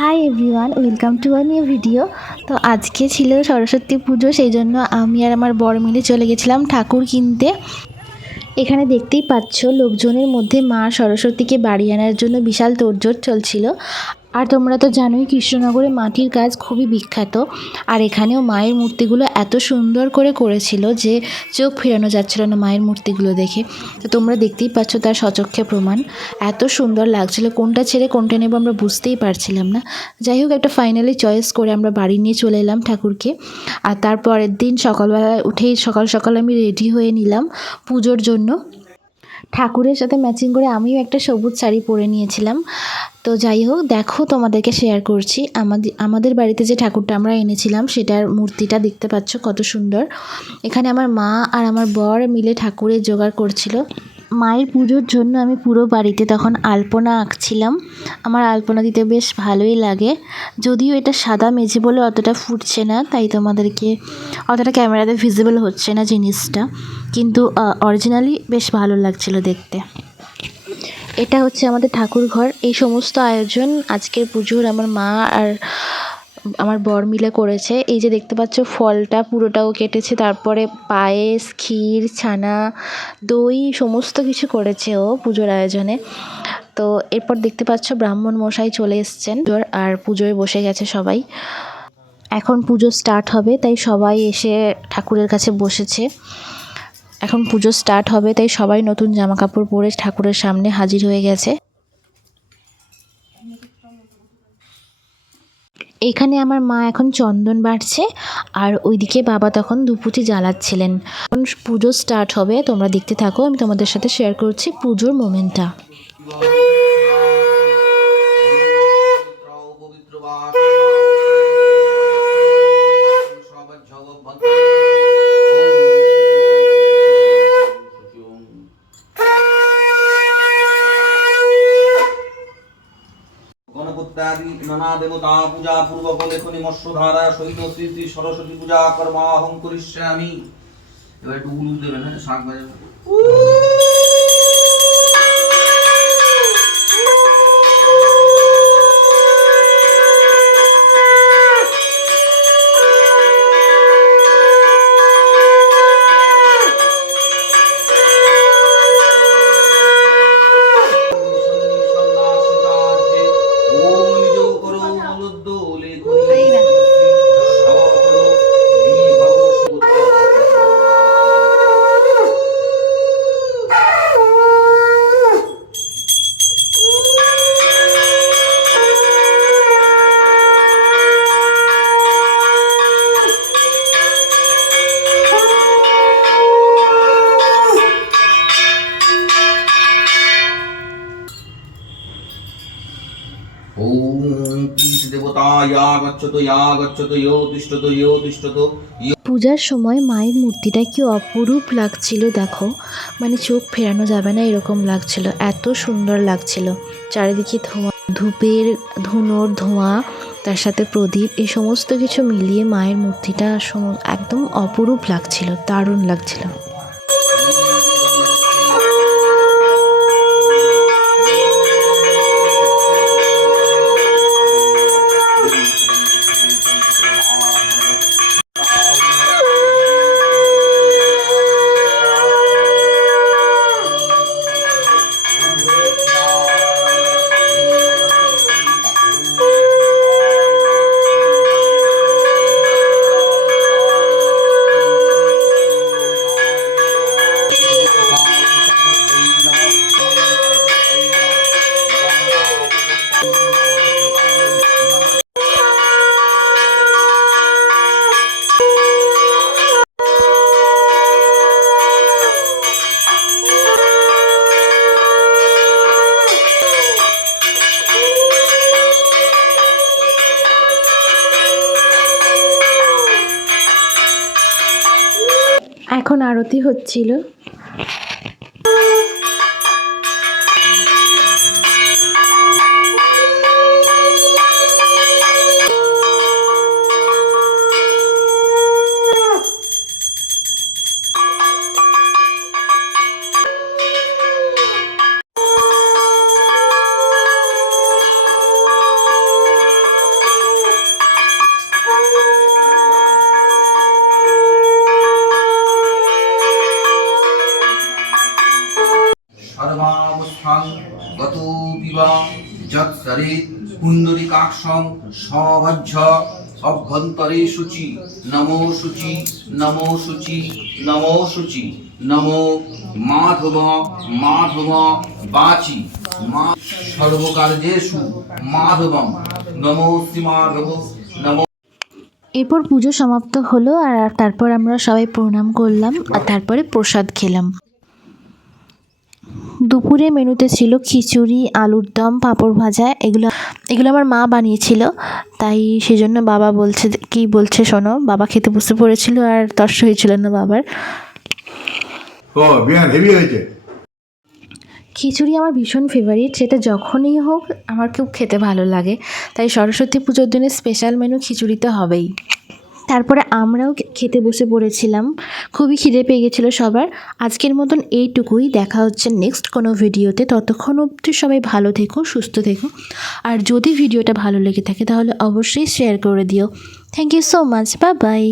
Hi everyone, welcome to a new video. তো আজকে ছিল সরস্বতী পুজো, সেই জন্য আমি আর আমার বর মিলে চলে গেছিলাম ঠাকুর কিনতে। এখানে দেখতেই পাচ্ছ লোকজনের মধ্যে মা সরস্বতীকে বাড়ি আনার জন্য বিশাল তোড়জোড় চলছিল। আর তোমরা তো জানোই কৃষ্ণনগরে মাটির কাজ খুবই বিখ্যাত। আর এখানেও মায়ের মূর্তিগুলো এত সুন্দর করে করেছিল যে চোখ ফেরানো যাচ্ছিল না মায়ের মূর্তিগুলো দেখে। তো তোমরা দেখতেই পাচ্ছ তার সচক্ষে প্রমাণ। এত সুন্দর লাগছিল, কোনটা ছেড়ে কোনটা নেব আমরা বুঝতেই পারছিলাম না। যাই হোক, একটা ফাইনালি চয়েস করে আমরা বাড়ি নিয়ে চলে এলাম ঠাকুরকে। আর তারপরের দিন সকালবেলায় উঠেই সকাল সকাল আমি রেডি হয়ে নিলাম পুজোর জন্য। ঠাকুরের সাথে ম্যাচিং করে আমিও একটা সবুজ শাড়ি পরে নিয়েছিলাম। তো যাই হোক, দেখো তোমাদেরকে শেয়ার করছি আমাদের বাড়িতে যে ঠাকুরটা আমরা এনেছিলাম সেটার মূর্তিটা দেখতে পাচ্ছ কত সুন্দর। এখানে আমার মা আর আমার বর মিলে ঠাকুরের জোগাড় করছিল। মায়ের পুজোর জন্য আমি পুরো বাড়িতে তখন আলপনা আঁকছিলাম। আমার আলপনা দিতে বেশ ভালোই লাগে, যদিও এটা সাদা মেঝে বলে অতটা ফুটছে না, তাই তোমাদেরকে অতটা ক্যামেরাতে ভিজিবল হচ্ছে না জিনিসটা, কিন্তু অরিজিনালি বেশ ভালো লাগছিল দেখতে। এটা হচ্ছে আমাদের ঠাকুর ঘর। এই সমস্ত আয়োজন আজকের পুজোর আমার মা আর আমার বর মিলে করেছে। এই যে দেখতে পাচ্ছ ফলটা পুরোটাও কেটেছে, তারপরে পায়েস, ক্ষীর, ছানা, দই সমস্ত কিছু করেছে ও পুজোর আয়োজনে। তো এরপর দেখতে পাচ্ছ ব্রাহ্মণ মশাই চলে এসছেন আর পুজোয় বসে গেছে সবাই। এখন পুজো স্টার্ট হবে, তাই সবাই এসে ঠাকুরের কাছে বসেছে। এখন পুজো স্টার্ট হবে, তাই সবাই নতুন জামা কাপড় পরে ঠাকুরের সামনে হাজির হয়ে গেছে। এইখানে আমার মা এখন চন্দন বাড়ছে, আর ওইদিকে বাবা তখন ধূপগুটি জ্বালাচ্ছিলেন। এখন পুজো স্টার্ট হবে, তোমরা দেখতে থাকো, আমি তোমাদের সাথে শেয়ার করছি পুজোর মোমেন্টটা। গণপত্যাদি নানা দেবতা পূজা পূর্বক লেখনী মৎস্যধারা সহিত শ্রী শ্রী সরস্বতী পূজা কর্মাহং করিষ্যামি। এবার একটু উলু দেবেন, হ্যাঁ, শাঁখ বাজাবেন। পূজার সময় মায়ের মূর্তিটা কি অপরূপ লাগছিল দেখো, মানে চোখ ফেরানো যাবে না এরকম লাগছিল, এত সুন্দর লাগছিল। চারিদিকে ধোঁয়া, ধূপের ধুনোর ধোঁয়া, তার সাথে প্রদীপ, এই সমস্ত কিছু মিলিয়ে মায়ের মূর্তিটা একদম অপরূপ লাগছিল, দারুণ লাগছিল। এখন আরতি হচ্ছিল। পুণ্ডরীকাক্ষং সভজ্জ অভ্যন্তরে শুচি নমো শুচি নমো শুচি নমো শুচি নমো মাধব মাধব বাচি মা সর্বকার্যেষু মাধবম নমো শ্রী মাধব নমো। এরপর পুজো সমাপ্ত হলো আর তারপর আমরা সবাই প্রণাম করলাম আর তারপরে প্রসাদ খেলাম। দুপুরে মেনুতে ছিল খিচুড়ি, আলুর দম, পাঁপড় ভাজা। এগুলো আমার মা বানিয়েছিল, তাই সেজন্য বাবা বলছে শোনো। বাবা খেতে বসে পড়েছিল আর তর্স হয়েছিল না বাবার। ও বিহান হেভি হয়েছে। খিচুড়ি আমার ভীষণ ফেভারিট, সেটা যখনই হোক আমার খুব খেতে ভালো লাগে, তাই সরস্বতী পুজোর দিনে স্পেশাল মেনু খিচুড়ি তো হবেই। তারপরে আমরাও খেতে বসে পড়েছিলাম, খুবই খিদে পেয়ে গেছিলো সবার। আজকের মতন এইটুকুই, দেখা হচ্ছে নেক্সট কোনো ভিডিওতে। ততক্ষণ অবধি সবাই ভালো থেকো, সুস্থ থেকো, আর যদি ভিডিওটা ভালো লেগে থাকে তাহলে অবশ্যই শেয়ার করে দিও। Thank you so much, bye by.